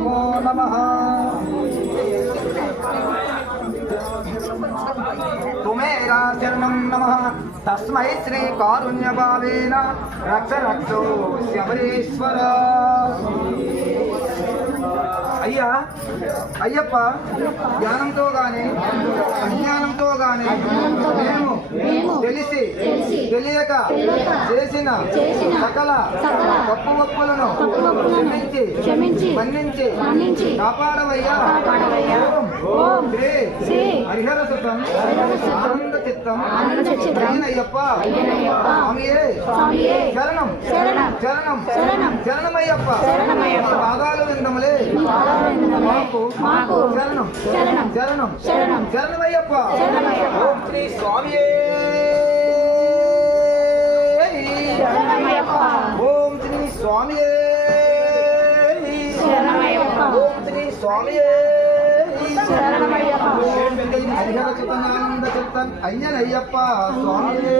नमो नमः तुमेरा शरणं नमः तस्मै श्री कारुण्यभावेन रक्ष रक्षो शबरीश्वर అయ్యా అయ్యప్ప జ్ఞానంతో గాని అజ్ఞానంతో గాని మేము తెలిసి తెలియక చేసిన సకల తప్పు ఒప్పులను క్షమించి మన్నించి కాపాడవయ్యా ఓం శ్రీ హరిహర సుతం ఆనంద చిత్తం అయ్యప్ప స్వామియే శరణం శరణం శరణమయ్యప్ప పాదాలు విందములే శరణం శరణం శరణమయ్యప్ప ఓం శ్రీ స్వామియే ఓం శ్రీ స్వామియే ఓం శ్రీ స్వామియే హరిహర చిత్తనానంద చిత్తం అయ్యనయ్యప్ప స్వామియే